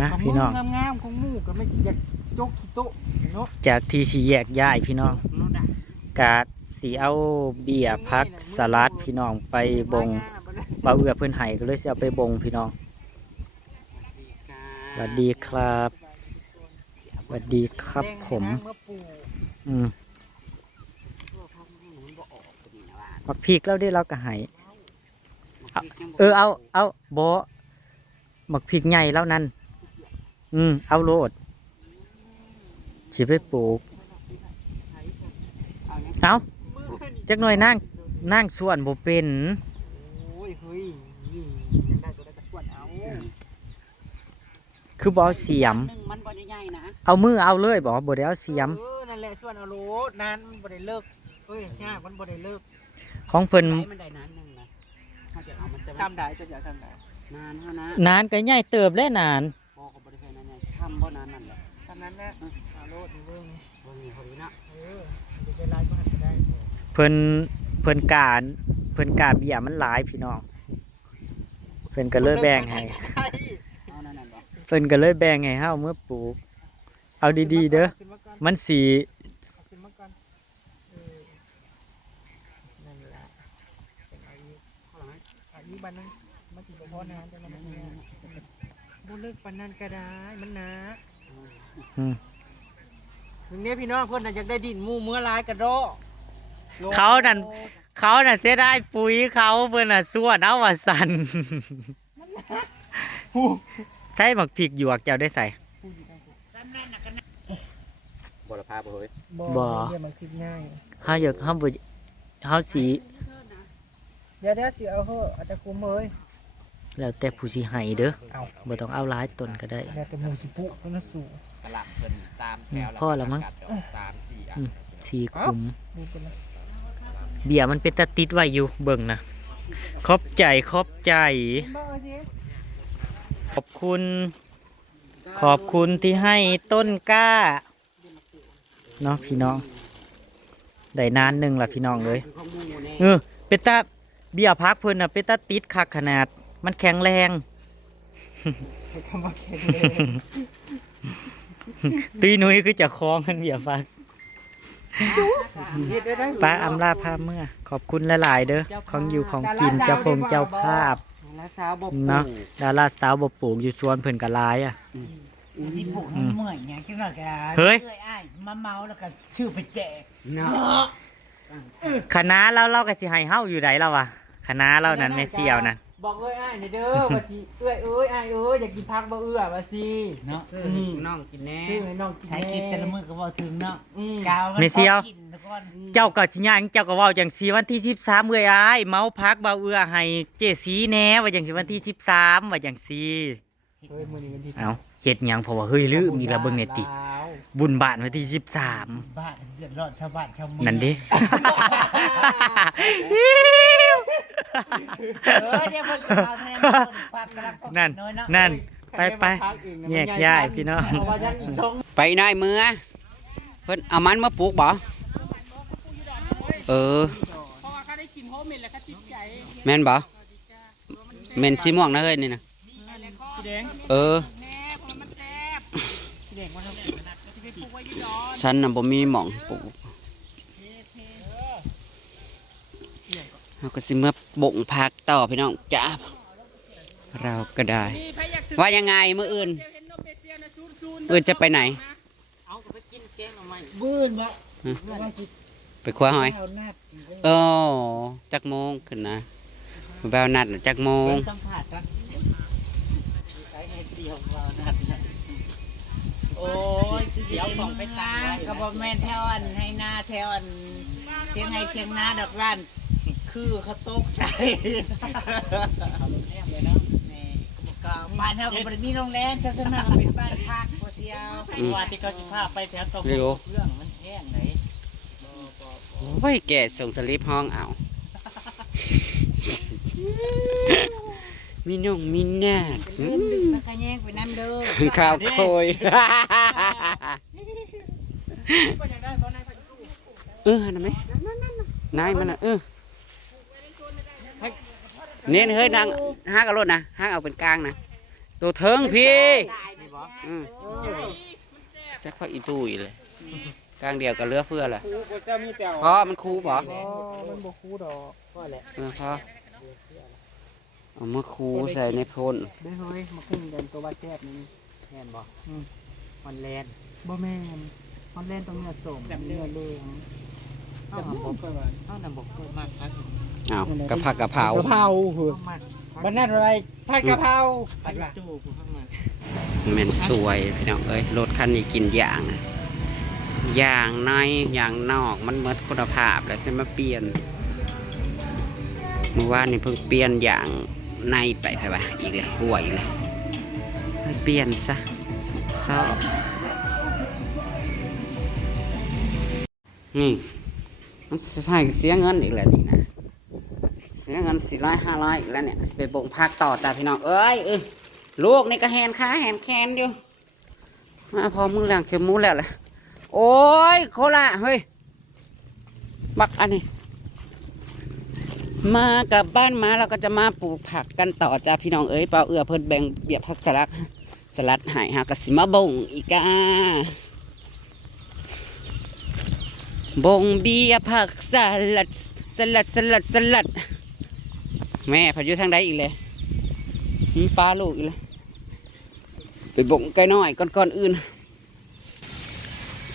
นะพี่น้องงามๆของหมูก็ไม่อยากจกขี้โต๊ะเนาะจากที่สีแยกย้ายพี่น้องกาดสีเอาเบียร์พักสลัดพี่น้องไปบงบ่าวเอื้อเพื่อนไห้ก็เลยสิเอาไปบงพี่น้องสวัสดีครับสวัสดีครับผมมักพริกแล้วได้เราก็ไห้เอาโบมักพริกใหญ่แล้วนั่นเอาโลดสิไปปลูกเอาจักหน่อยนั่งส่วนบ่เป็นคือบ่เอาเสียมเอามือเอาเลยบ่ได้เอาเสียมนั่นแหละส่วนเอาโลดนั้นบ่ได้เลิกยากมันบ่ได้เลิกของเพิ่นมันได้นานนึงนะถ้าจะเอามันจะซ้ำได้จะซ้ำได้นานเท่านั้นนานก็ใหญ่เติบแล้วนานบ่ก็บ่ได้ใช้นานใหญ่ทำบ่นานนั่นแหละตอนนั้นนะเอาโลดเบิ่งเขาดีนะจะได้ไล่ก็หันก็ได้เพิ่นกาเบี้ยมันหลายพี่น้องเพิ่นก็เลยแบ่งให้เพิ่นก็เลยแบ่งให้เฮาเมื่อปลูกเอาดีๆเด้อมันสีอีกบันนึงมันสิบ่พอนะจะมาเนี่ยบ่เลิกปานนั้นก็ได้มันหนาถึงนี้พี่น้องเพิ่นน่ะอยากได้ดินหมู่เมื่อหลายกระโดเขานั่นเสียดายปุ๋ยเขาเพิ่นน่ะส่วนเอาว่าสั่นใส่หมักพริกหยวกเจ้าได้ใส่บ่ละพาบ่เฮ้ยบ่มันคิดง่ายเฮาอยากเฮาสิเดี๋ยวสิเอาเฮ้ออาจจะคุมเอ้ยแล้วแต่ผู้สิให้เด้อบ่ต้องเอาหลายต้นก็ได้แล้วแต่หมู่สิปุเพิ่นสูงพ่อละมั้ง4ขุมเบียร์มันเป็นตะติดไว้อยู่เบิ่งนะขอบใจขอบคุณที่ให้ต้นกล้าเนาะพี่น้องได้นานหนึ่งล่ะพี่น้องเลยเป็นตาเบียร์พักเพิ่นน่ะเป็นตาติดคักขนาดมันแข็งแรงตีนุ้ยคือจะคล้องกันเบียร์พักป้าอำลาภาพเมื่อขอบคุณหลายๆเด้อของอยู่ของกินเจ้าเจ้าภาพเนาะดาราสาวบ่ปลูกอยู่สวนเพิ่นก็หลายที่ปลูกเมื่อยไงคิดว่าแกเฮ้ยมาเมาแล้วก็ชื่อไปแจกเนาะคณะเราก็สิให้เฮาอยู่ไดแล้ววะคณะเรานั้นแม่เสี่ยวนั่นบอกอ้ายเด้อว่าสิอ้ายอยากกินผักบ่ว่าสิเนาะซื้อน้องกินแน่ซื้อให้น้องกินแน่ให้กินแต่ละมื้อก็บ่ถึงเนาะแม่เสี่ยวเจ้าก็สิย่างเจ้าก็เว้าจังซี่วันที่13อ้ายเมาพักบ่าวให้เจสีแน่ว่าจังซี่วันที่13ว่าจังซี่มื้อนี้วันที่เอ้าเฮ็ดหยังเพราะว่าเฮ้ยลืมมีละเบิ่งในติบุญบ้านวันที่13บ้านเดือดร้อนชาวบ้านชาวเมืองนั่นดินั่นไปแยกย้ายพี่น้องไปนายมือเพิ่นเอามันมาปลูกบ่แม่นบ่แม่นสีม่วงนะเฮ้ยนี่นะฉันน่ะบ่มีหม่องปลูกเราก็สิเมื่อบ่งพักต่อพี่น้องจ้าเราก็ได้ว่ายังไงมื้ออื่นจะไปไหนบื้นบ่ไปคว้าหอยจักโมงขึ้นนะแววนัดจักโมงโอ้ยเสียวของไปตายกระบอกแม่นแถวอันให้หน้าแถวอันเทียงให้เทียงหน้าดอกร้านคือเขาตกใจบ้านเขาก็มีโรงแรมจะมาเป็นบ้านพักเสียวว่าที่เขาสิพาไปแถวตกเครื่องมันแห้งไหนโอ้ยแกส่งสลิปห้องเอามีน้องมีหน้าดึงตะกะแยงไปน้ำเด้อข้าวโคยนั่นไหมนายมันเนี่ยเฮ้ยทางห้างเอารถนะห้างเอาเป็นกลางนะ ตัวเทิงพี่ นี่บ่ อืมจักพักอีตู้อีเลยกลางเดียวกับเรือเฟือแหละ ครูก็จะมีแต่ พอมันคูบ่ มันบ่ครูดอกก็แหละ พอเอามาคูใส่ในพ่น ได้เฮ้ยมาขึ้นเดินตัวว่าแซ่บนี่แม่นบ่มันแลนบ่แม่นมันแลนตรงเนื้อส้มเนื้อแดงอ้าวบ่เคยว่าอ้าวนำบ่เคยมากครับ อ้าวกะผักกะเพราก ะเพราเหรอบ้านนั้นอะไรผัดกะเพราผัดจูบข้างมา แม่นสวยพี่น้องเอ้ยรถคันนี้กินอย่างอย่างในอย่างนอกมันหมดคุณภาพแล้วจะมาเปลี่ยนเมื่อวานนี่เพิ่งเปลี่ยนอย่างในไปใช่ปะอีกเลยห่วยเลยให้เปลี่ยนซะชอบนี่มันเสียเงินอีกแล้วนี่นะเสียเงิน400-500อีกแล้วเนี่ยไปบ่งพักต่อแต่พี่น้องเอ้ยลูกนี่ก็แหนขาแหนแขนอยู่มาพอมึงเลี้ยงเข็มหมูแล้วแหละโอ้ยโคละเฮ้ยบักอันนี้มากลับบ้านมาเราก็จะมาปลูกผักกันต่อจ้าพี่น้องเอ้ยเปล่าเอื้อเพิ่นแบ่งเบียบผักสลัดใหายหากสิมาบ่งอีกาบ่งเบียผักสลัดแม่พายุทางใดอีกเลยฟ้าลูกอีกเลยไปบ่งไกลน้อยก่อนอื่น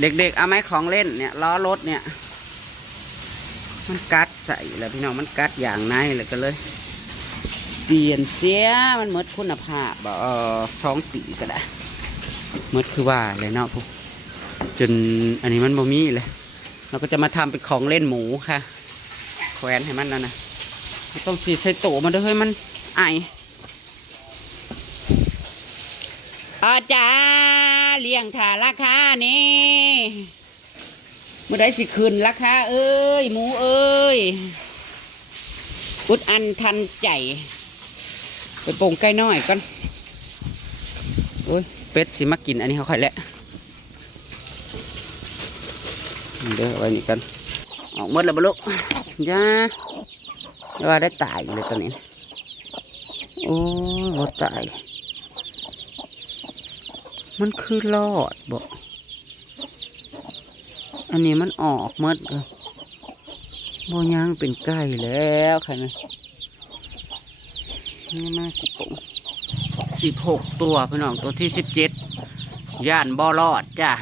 เด็กๆเอาไม้ของเล่นเนี่ยล้อรถเนี่ยมันกัดใส่แล้วพี่น้องมันกัดอย่างในเลยก็เลยเปลี่ยนเสียมันหมดคุณภาพ2 ปีก็ได้หมดคือว่าเลยเนาะพวกจนอันนี้มันบ่มีเลยเราก็จะมาทำเป็นของเล่นหมูค่ะแขวนให้มันนะต้องสีใส่โตมาด้วยให้มันไออาจารย์เลี้ยงถ่าราคานี่เมื่อใดสิคืนราคาเอ้ยหมูเอ้ยอุดอันทันใจไปปงใกล้น้อยก่อนโอ้ยเป็ดสิมากินอันนี้เขาค่อยแหละเดี๋ยวไว้นี่กันออกหมดแล้วบลุย่าว่าได้ตายเลยตอนนี้โอ้ยหมดตายมันคือรอดบ่อันนี้มันออกหมดเลยบ่ยังเป็นไก่แล้วใครไหมนี่มา16 ตัวพี่น้องตัวที่17ย่านบ่รอดจ้ะ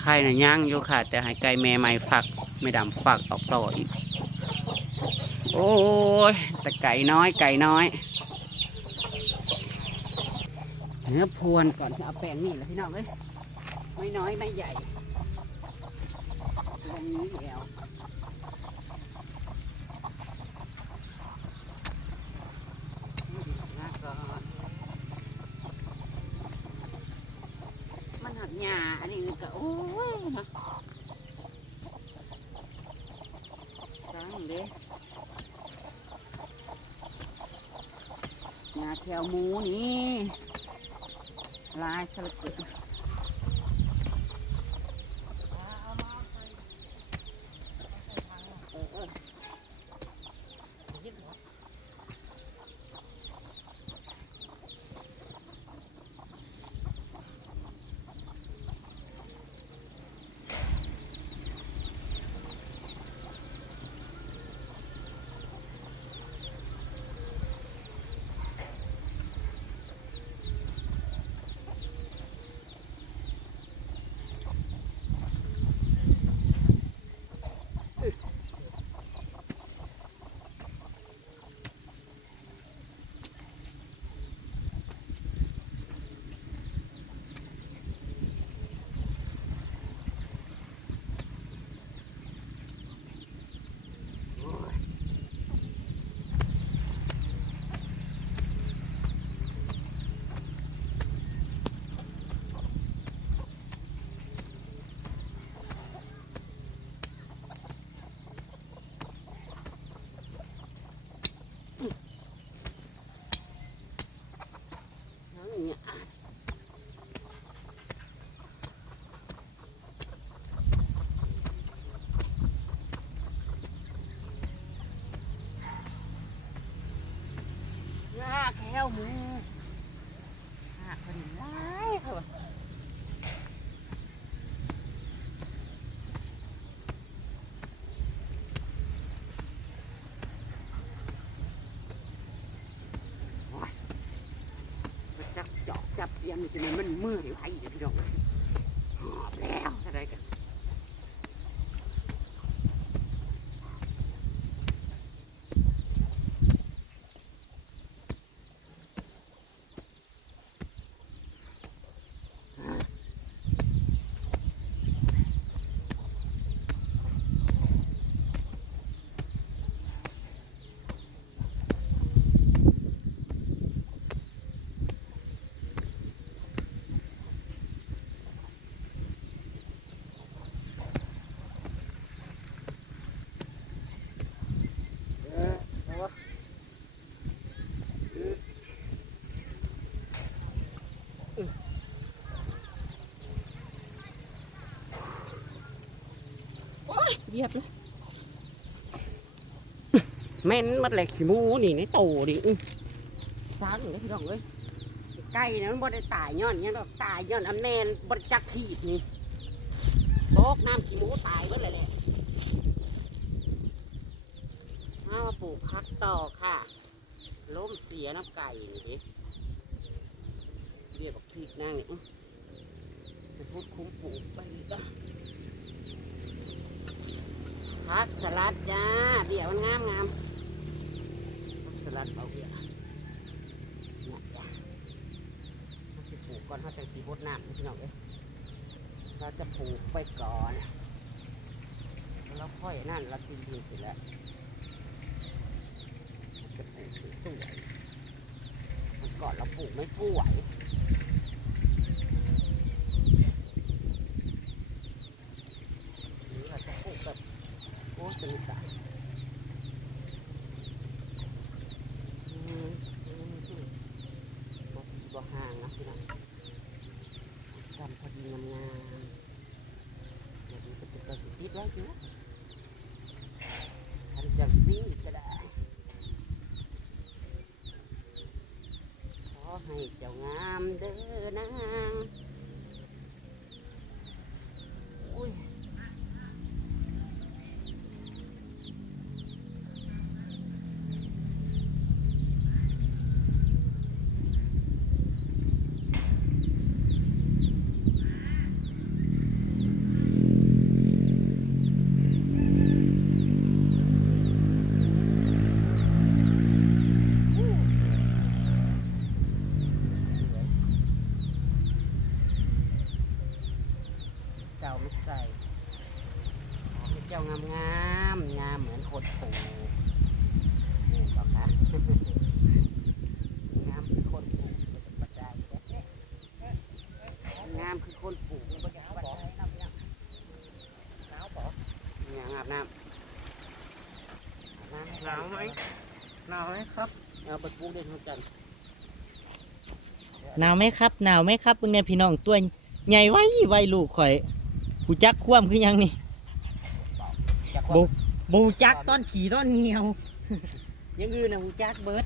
ใครน่ะย่างอยู่ค่ะแต่ให้ไก่แม่ใหม่ฝักไม่ดำฝักออกต่ออีกโอ้ยแต่ไก่น้อยเนื้อพวนก่อนจะเอาแป้งนี่แหละพี่น้องเอ้ยไม่น้อยไม่ใหญ่ตรงนี้แล้วมันหักหญ้าอันนี้ก็โอ้ยนะสร้างเด้หญ้าแถวหมูนี่ลายสลัดเกิด สียมนี่จะมันมือไหวอยู่พี่น้องหอบแล้วอะไรกันเยียบเลยแม่นมันแหลกขี้มูนี่ในโตดิซ้ำอย่างนี้พี่น้องเอ้ยไก่เนี่ยมันบ่ได้ตายย้อนเนี่ยหรอกตายย้อนอันแมนบ่ได้จักขีดนี่โตกน้ำขี้มูตายเบิดเลยแหละเอามาปลูกพักต่อค่ะล้มเสียน้ำไก่นี่สิเรียกบอกขีดนั่งนี่จะพูดคุ้มปลูกไปก็ผักสลัดจ้าเบี้ยมันงามผักสลัดเอาเบี้ยเนี่ยจ้ะเราจะปลูกก่อนเขาจะสีบดน้ำพี่น้องเอ้ยเราจะปลูกไปก่อนแล้วค่อยนั่นเรากินดีเสร็จแล้วจะปลูกสวยมันก่อนเราปลูกไม่สวยหรือเราจะปลูกแบบโอ้จะมีตาบ่ห่างนะพี่น้องกันพอดีงามๆเดี๋ยวนี้จะเป็นตัวติดไว้อยู่ทำจังซี่ก็ได้ขอให้เจ้างามเด้อนางอุ้ยเจ้าไม่ใส่ขอให้เจ้างามงามเหมือนคนปลูกนี่บอกค่ะงามคือคนปลูกปัจจัยงามคือคนปลูกปัจจัยน้ำยังหนาวปะเนี่ยอาบน้ำหนาวไหมหนาวไหมครับเอาไปปลูกเด่นเขาจัน หนาวไหมครับหนาวไหมครับเบิ่งเนี่ยพี่น้องตัวใหญ่ไว้ลูกข่อยผู้จักคว่ำคือหยังนี่บูจักต้นขี่ต้นเหี่ยว ยังอื่นนะบูจักเบิด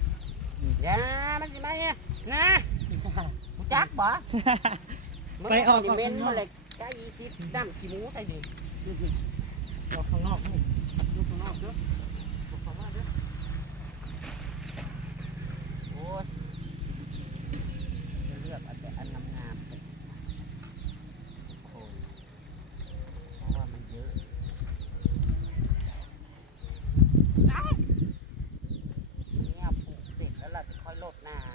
อย่ามันสิมาเนี่ยนะมูจักบ่ ไปออก เมนมาเลยใกล้20น้ำขี้หมูใส่ดิ ออกข้างนอกนี่ ดูข้างนอกเด้อดูข้างนอกเด้อโอ้ยจะเลือกเอาแต่อันงามๆเป็นโคนเพราะว่ามันเยอะเนี่ยปลูกเสร็จแล้วเราจะค่อยรดน้ำ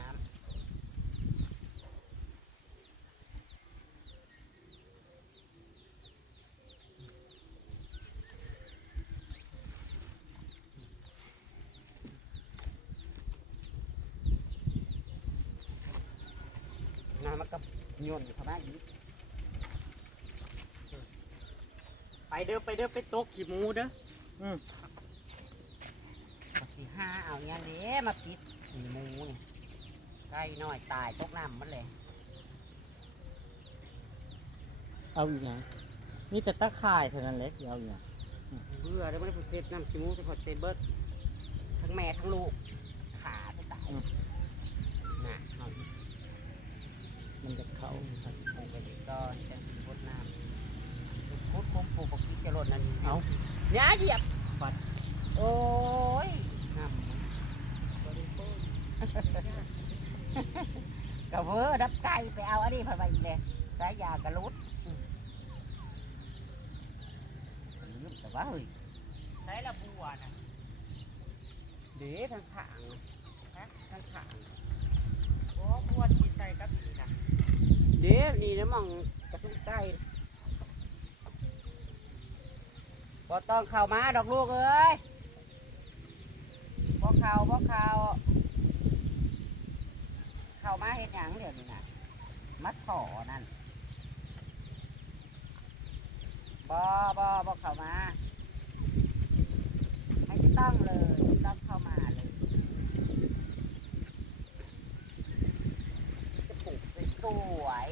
น้ำมันก็โยนอยู่ข้างหน้าอีก ไปเด้อไปตกขี่หมูเด้อ ก็สิห้าเอาอย่างนี้มาปิดขี้หมูนี่ใกล้น้อยตายตกน้ำมันเลย เอาอีกอย่างมีแต่ตะข่ายเท่านั้นแหละสิเอาอีกอย่าง เบื่อได้ไม่ได้ผูเซ็ตน้ำขี้หมูจะขอเตเบิร์ดทั้งแม่ทั้งลูกขาไปตายน่ะเอาอีก มันจะเข้า ปลูกไปดีก่อนจะพดน้ำพุดคุ้มปลูกปกิจจะหล่นนั่น เอา อย่าเหยียบ ปัด โอ้ยน้ำ กระเวอดับไก่ไปเอาอันนี้ผ่านไปอีกเลยสายยากระลุดลืมแต่ว่าเฮ้ย ใช้ละบัวน่ะ เดี๋ยวทางข้างฮะทางข้าง โอ้บัวที่ใส่กับนี่น่ะ เดี๋ยวนี่นะมองกระตุ้งไก่บ่ต้องเข้ามาดอกลูกเอ้ยบ่เข้าเข้ามาเฮ็ดหยังเดี๋ยวนี้น่ะมัดต่อนั่นบ่เข้ามาไม่ต้องเลยไม่ต้องเข้ามาเลยจะปลูกสวย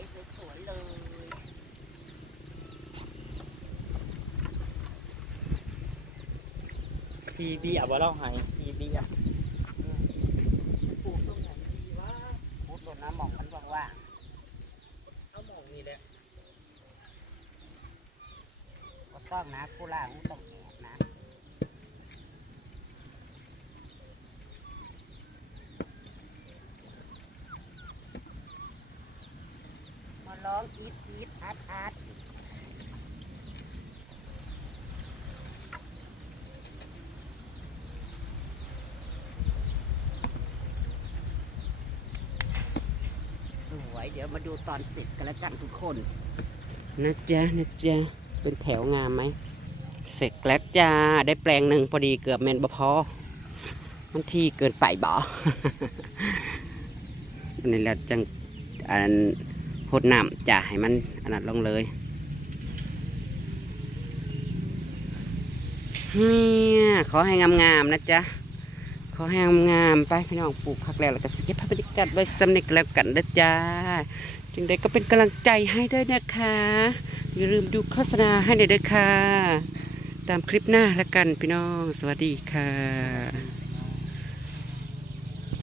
ๆเลย ซีเบียบ่เล่าให้ซีเบีย ปลูกตรงไหนดีวะปลูกต้นน้ำหมองมันว่าง เอาหมองนี่แหละ ๆก็ต้องนะผู้ล่างต้องแอบนะมาร้องอีดอาดสวยเดี๋ยวมาดูตอนเสร็จกันแล้วกันทุกคนนะจ๊ะเป็นแถวงามไหมเสร็จแล้วจ้าได้แปลงหนึ่งพอดีเกือบแมนบ่พอมันที่เกินไปบ่ นี่แหละจังอันหดน้ำจะให้มันอันนั้นลงเลยเนี่ยขอให้งามๆนะจ๊ะขอให้งามๆไปพี่น้องปลูกผักแล้วก็เก็บภาพบรรยากาศไว้สำนึกแล้วกันนะจ๊ะจึงได้ก็เป็นกำลังใจให้ด้วยนะคะอย่าลืมดูโฆษณาให้หน่อยด้วยค่ะตามคลิปหน้าแล้วกันพี่น้องสวัสดีค่ะ